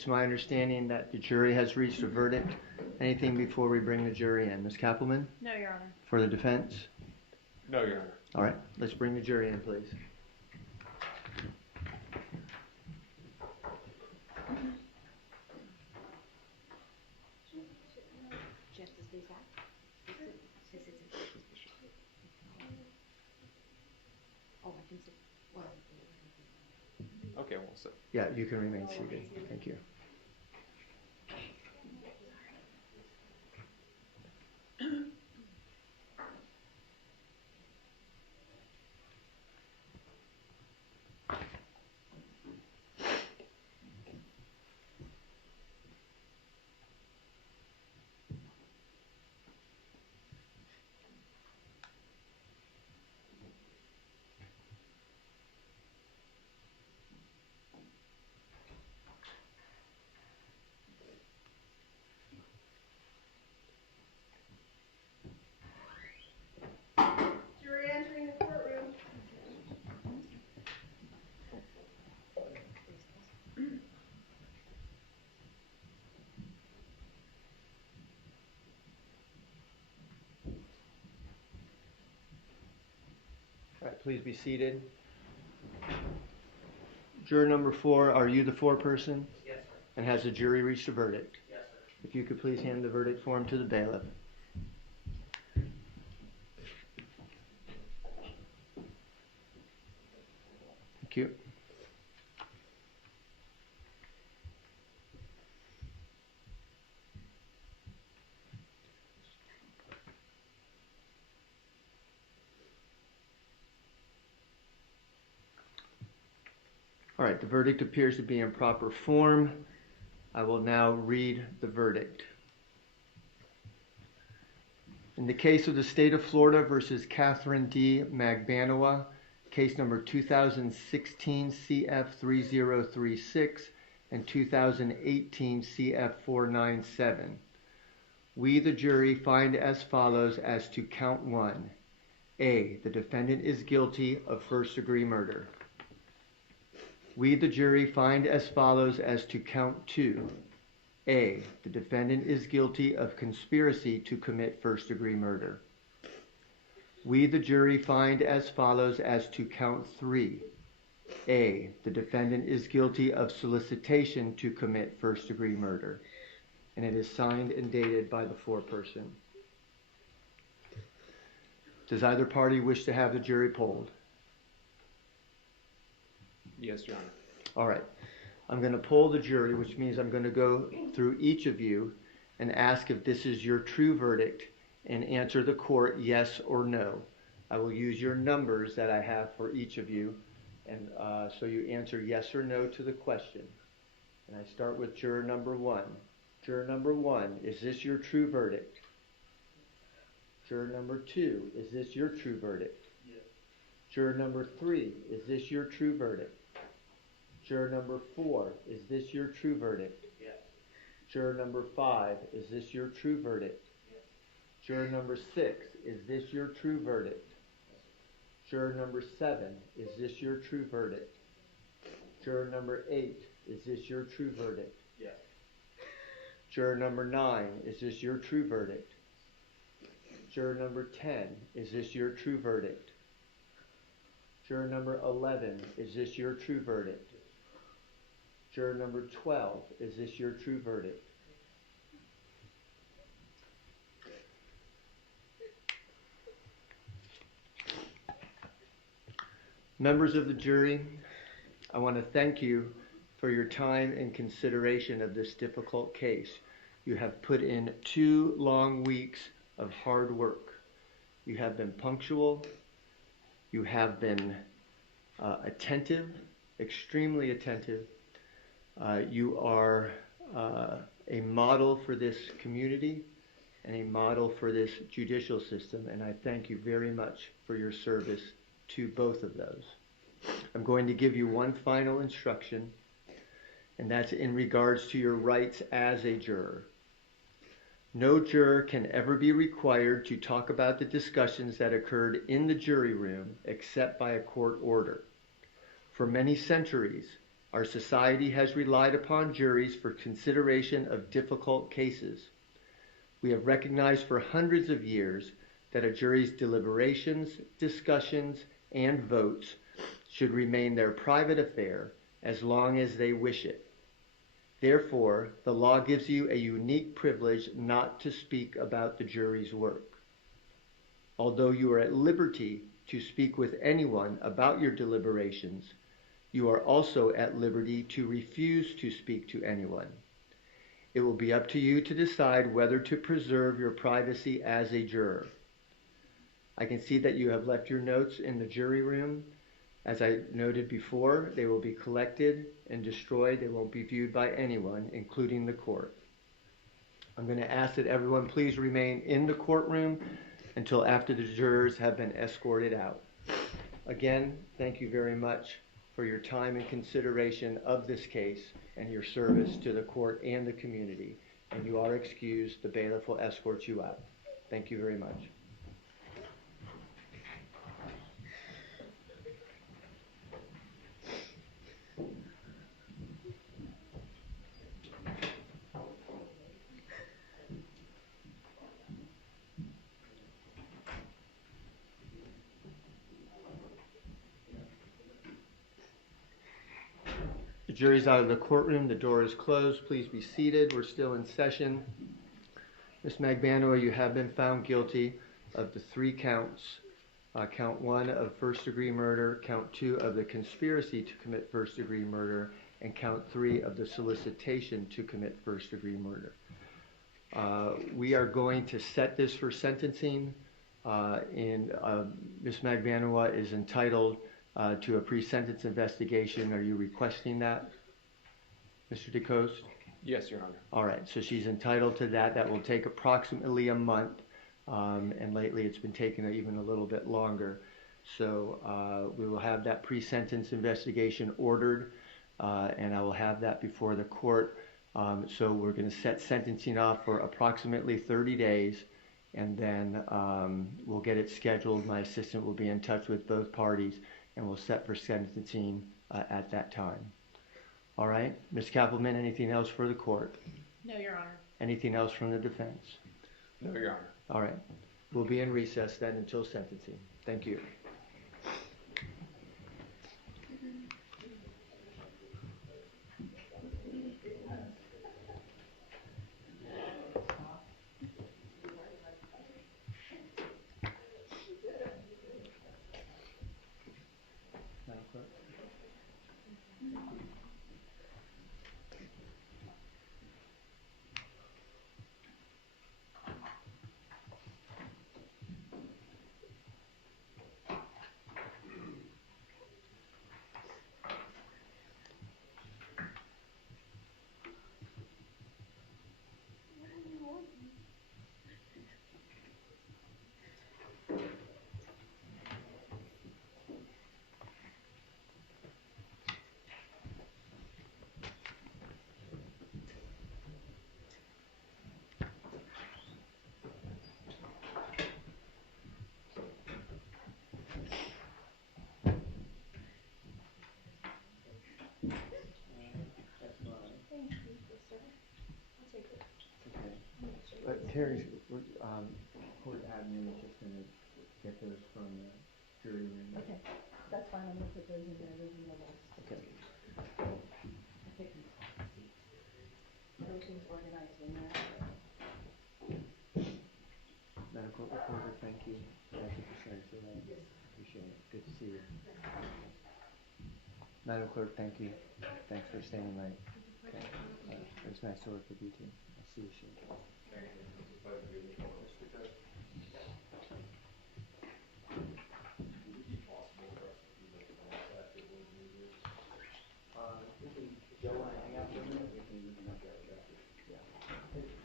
it's my understanding that the jury has reached a verdict. Anything before we bring the jury in? Ms. Kappelman? No, Your Honor. For the defense? No, Your Honor. All right, let's bring the jury in, please. Okay, we'll sit. Yeah, you can remain seated. Thank you. All right, please be seated. Juror number 4, are you the foreperson? Yes, sir. And has the jury reached a verdict? Yes, sir. If you could please hand the verdict form to the bailiff. Thank you. All right, the verdict appears to be in proper form. I will now read the verdict. In the case of the state of Florida versus Katherine D. Magbanua, case number 2016 CF 3036 and 2018 CF 497, we, the jury, find as follows as to count 1. A, the defendant is guilty of first-degree murder. We, the jury, find as follows as to count 2. A, the defendant is guilty of conspiracy to commit first-degree murder. We, the jury, find as follows as to count 3. A, the defendant is guilty of solicitation to commit first-degree murder. And it is signed and dated by the foreperson. Does either party wish to have the jury polled? Yes, Your Honor. All right. I'm going to poll the jury, which means I'm going to go through each of you and ask if this is your true verdict and answer the court yes or no. I will use your numbers that I have for each of you, and so you answer yes or no to the question. And I start with juror number 1. Juror number 1, is this your true verdict? Juror number 2, is this your true verdict? Yes. Juror number 3, is this your true verdict? Juror number 4, is this your true verdict? Yes. Juror number 5, is this your true verdict? Yes. Juror number 6, is this your true verdict? Yes. Juror number 7, is this your true verdict? Juror number 8, is this your true verdict? Yes. Juror number 9, is this your true verdict? Juror number 10, is this your true verdict? Juror number 11, is this your true verdict? Juror number 12, is this your true verdict? Members of the jury, I want to thank you for your time and consideration of this difficult case. You have put in 2 long weeks of hard work. You have been punctual. You have been attentive, extremely attentive. You are a model for this community and a model for this judicial system, and I thank you very much for your service to both of those. I'm going to give you one final instruction, and that's in regards to your rights as a juror. No juror can ever be required to talk about the discussions that occurred in the jury room except by a court order. For many centuries, Our society has relied upon juries for consideration of difficult cases. We have recognized for hundreds of years that a jury's deliberations, discussions, and votes should remain their private affair as long as they wish it. Therefore, the law gives you a unique privilege not to speak about the jury's work. Although you are at liberty to speak with anyone about your deliberations, you are also at liberty to refuse to speak to anyone. It will be up to you to decide whether to preserve your privacy as a juror. I can see that you have left your notes in the jury room. As I noted before, they will be collected and destroyed. They won't be viewed by anyone, including the court. I'm going to ask that everyone please remain in the courtroom until after the jurors have been escorted out. Again, thank you very much for your time and consideration of this case and your service to the court and the community. And you are excused. The bailiff will escort you out. Thank you very much. The jury's out of the courtroom. The door is closed. Please be seated. We're still in session. Ms. Magbanua, you have been found guilty of the 3 counts. Count 1 of first-degree murder, count 2 of the conspiracy to commit first-degree murder, and count 3 of the solicitation to commit first-degree murder. We are going to set this for sentencing. Ms. Magbanua is entitled to a pre-sentence investigation. Are you requesting that, Mr. DeCoste? Yes, Your Honor. All right, so she's entitled to that. That will take approximately a month, and lately it's been taking even a little bit longer. So we will have that pre-sentence investigation ordered, and I will have that before the court. So we're going to set sentencing off for approximately 30 days, and then we'll get it scheduled. My assistant will be in touch with both parties, and we'll set for sentencing at that time. All right, Ms. Kappelman, anything else for the court? No, Your Honor. Anything else from the defense? No, Your Honor. All right, we'll be in recess then until sentencing. Thank you. Madam Clerk? But Terry's, court admin is just going to get those from the jury room. Okay, that's fine. I'm going to put those in there. Those are the list. Okay. I think everything's organized in there. Madam Court Reporter, thank you. Thank you for sharing today. Appreciate it. Good to see you. Madam Clerk, thank you. Thanks for staying late. Okay. It was nice to work with you too. I'll see you soon. If you don't want to hang out for a minute, we can look at it. Yeah.